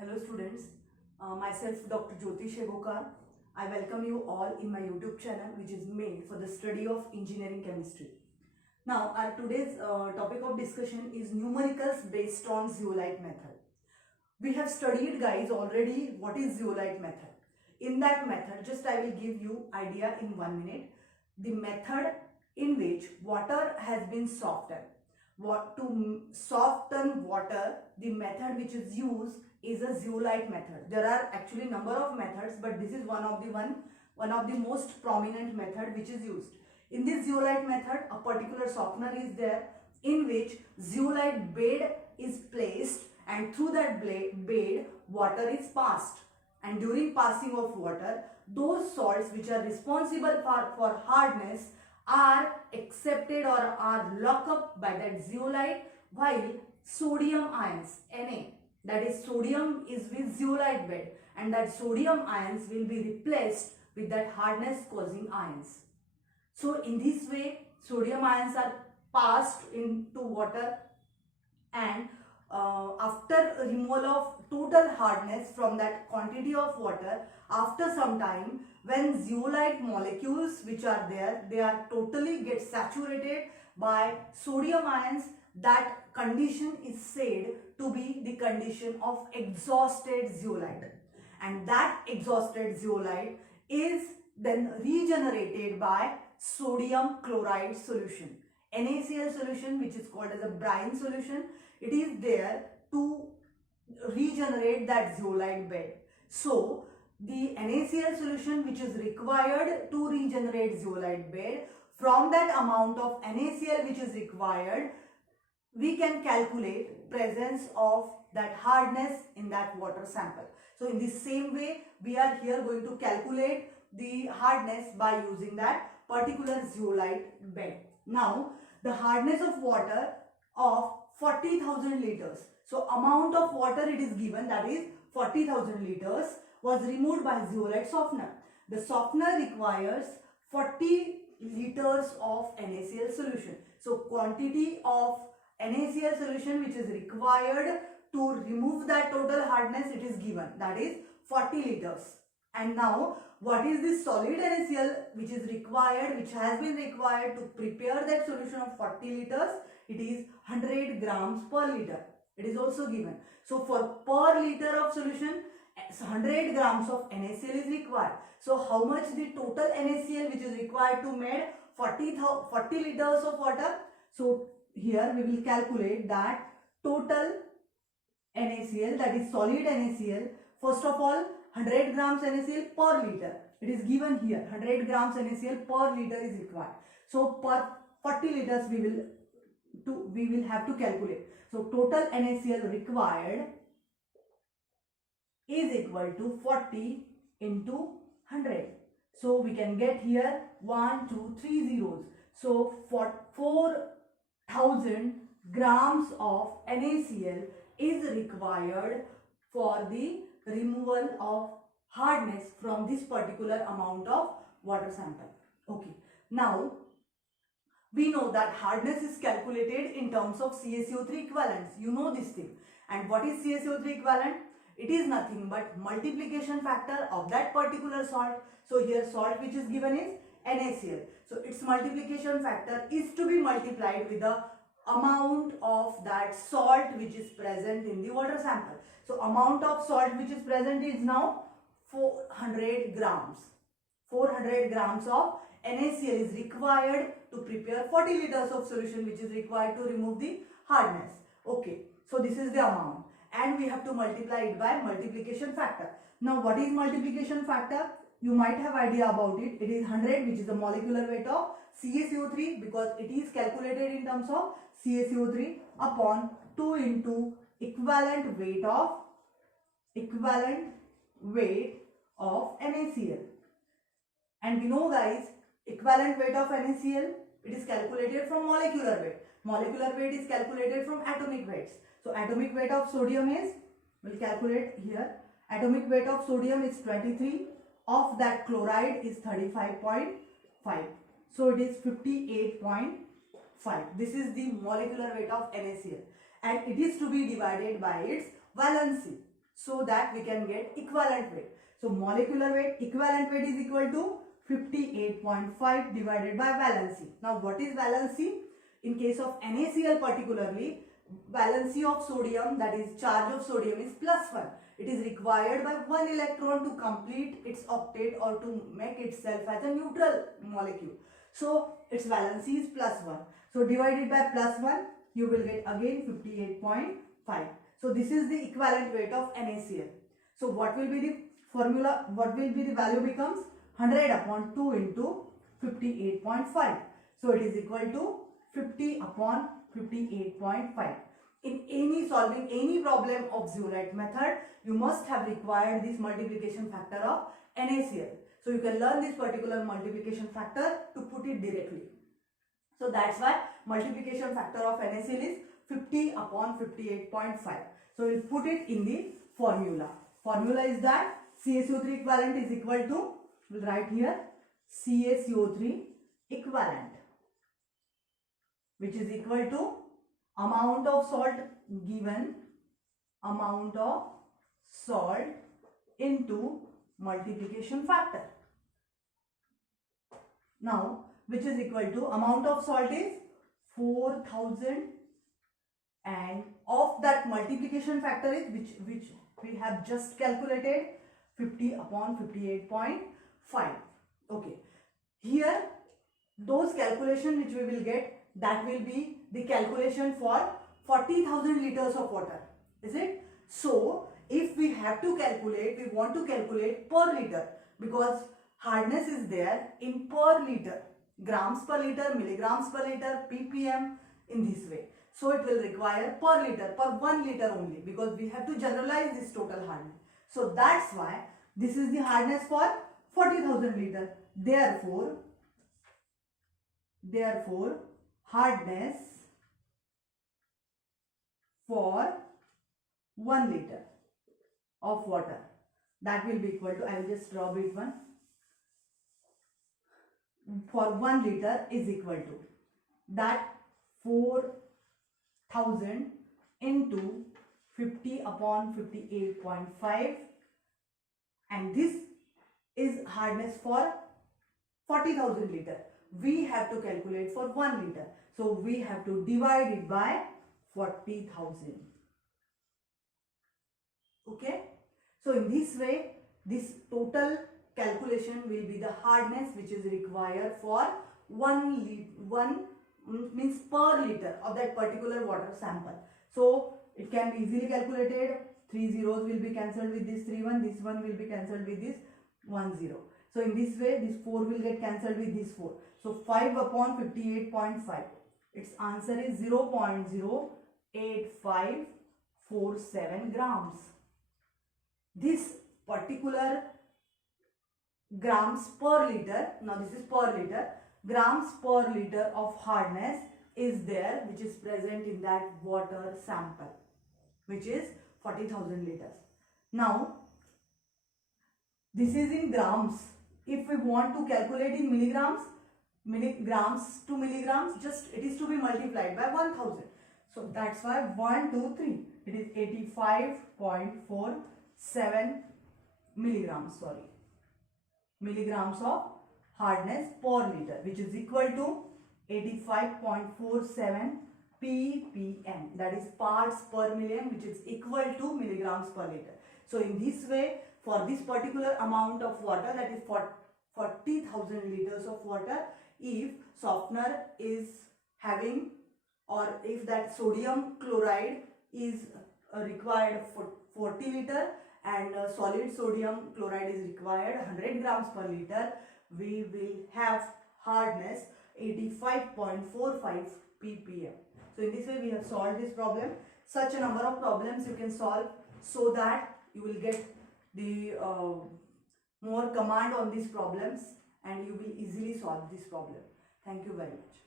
Hello students, myself Dr. Jyoti Shegokar. I welcome you all in my YouTube channel which is made for the study of engineering chemistry. Now our today's topic of discussion is numericals based on zeolite method. We have studied guys already what is zeolite method. In that method just I will give you idea in 1 minute. The method in which water has been softened. To soften water, the method which is used is a zeolite method. There are actually number of methods, but this is one of the most prominent method which is used. In this zeolite method, a particular softener is there in which zeolite bed is placed, and through that bed water is passed, and during passing of water, those salts which are responsible for hardness are accepted or are locked up by that zeolite, while sodium ions Na, that is sodium is with zeolite bed, and that sodium ions will be replaced with that hardness causing ions. So in this way sodium ions are passed into water, and after removal of total hardness from that quantity of water, after some time when zeolite molecules which are there, they are totally get saturated by sodium ions, that condition is said to be the condition of exhausted zeolite, and that exhausted zeolite is then regenerated by sodium chloride solution, NaCl solution, which is called as a brine solution. It is there to regenerate that zeolite bed. So the NaCl solution which is required to regenerate zeolite bed, from that amount of NaCl which is required, we can calculate presence of that hardness in that water sample. So in the same way we are here going to calculate the hardness by using that particular zeolite bed. Now the hardness of water of 40,000 liters. So amount of water it is given, that is 40,000 liters, was removed by zeolite softener. The softener requires 40 liters of NaCl solution. So quantity of NaCl solution which is required to remove that total hardness, it is given, that is 40 liters. And now what is this solid NaCl which is required, which has been required to prepare that solution of 40 liters? It is 100 grams per liter. It is also given. So for per liter of solution, 100 grams of NaCl is required. So how much the total NaCl which is required to make 40 liters of water? So here we will calculate that total NaCl, that is solid NaCl. First of all, 100 grams NaCl per liter. It is given here. 100 grams NaCl per liter is required. So per 40 liters we will have to calculate. So total NaCl required is equal to 40 into 100. So we can get here 1, 2, 3 zeros. So for 4,000 grams of NaCl is required for the removal of hardness from this particular amount of water sample. Okay. Now we know that hardness is calculated in terms of CaCO3 equivalents. You know this thing. And what is CaCO3 equivalent? It is nothing but multiplication factor of that particular salt. So here salt which is given is NaCl. So its multiplication factor is to be multiplied with the amount of that salt which is present in the water sample. So amount of salt which is present is now 400 grams. 400 grams of NaCl is required to prepare 40 liters of solution which is required to remove the hardness. Okay, so this is the amount, and we have to multiply it by multiplication factor. Now what is multiplication factor? You might have idea about it. It is 100, which is the molecular weight of CaCO3, because it is calculated in terms of CaCO3, upon 2 into equivalent weight of NaCl. And we know guys, equivalent weight of NaCl, it is calculated from molecular weight. Molecular weight is calculated from atomic weights. So atomic weight of sodium is, we'll calculate here, atomic weight of sodium is 23, of that chloride is 35.5. So it is 58.5. This is the molecular weight of NaCl, and it is to be divided by its valency. so that we can get equivalent weight. So molecular weight, equivalent weight is equal to 58.5 divided by valency. Now what is valency? In case of NaCl particularly, valency of sodium, that is charge of sodium, is +1. It is required by 1 electron to complete its octet or to make itself as a neutral molecule. So its valency is +1. So divided by +1, you will get again 58.5. So this is the equivalent weight of NaCl. So what will be the formula? What will be the value becomes? 100 upon 2 into 58.5. So it is equal to 50 upon 58.5. In solving any problem of zeolite method, you must have required this multiplication factor of NaCl. So you can learn this particular multiplication factor to put it directly. So that's why multiplication factor of NaCl is 50 upon 58.5. So we'll put it in the formula. Formula is that CaCO3 equivalent is equal to, we'll write here, CaCO3 equivalent, which is equal to amount of salt given, amount of salt into multiplication factor. Now, which is equal to amount of salt is 4000, and of that multiplication factor is which we have just calculated, 50 upon 58.5. Okay, here those calculation which we will get, that will be the calculation for 40,000 liters of water, is it? So if we have to calculate, we want to calculate per liter, because hardness is there in per liter, grams per liter, milligrams per liter, ppm, in this way. So it will require per liter, per 1 liter only, because we have to generalize this total hardness. So that's why this is the hardness for 40,000 liter. Therefore hardness for 1 liter of water, that will be equal to, I will just draw it one, for 1 liter is equal to that 4000 into 50 upon 58.5, and this is hardness for 40,000 liter. We have to calculate for 1 liter. So we have to divide it by 40,000. Okay. So in this way, this total calculation will be the hardness which is required for 1 means per liter of that particular water sample. So it can be easily calculated. 3 zeros will be cancelled with this 3 1. This 1 will be cancelled with this 1 0. So in this way, this 4 will get cancelled with this 4. So 5 upon 58.5. Its answer is 0.08547 grams. This particular grams per liter, now this is per liter, grams per liter of hardness is there, which is present in that water sample, which is 40,000 liters. Now this is in grams. If we want to calculate in milligrams, milligrams to milligrams, just it is to be multiplied by 1000. So that's why 1 2 3, it is 85.47 milligrams, milligrams of hardness per liter, which is equal to 85.47 ppm, that is parts per million, which is equal to milligrams per liter. So in this way, for this particular amount of water, that is 40,000 liters of water, if softener is having, or if that sodium chloride is required for 40 liter and solid sodium chloride is required 100 grams per liter, we will have hardness 85.45 ppm. So in this way we have solved this problem. Such a number of problems you can solve, so that you will get the more command on these problems and you will easily solve this problem. Thank you very much.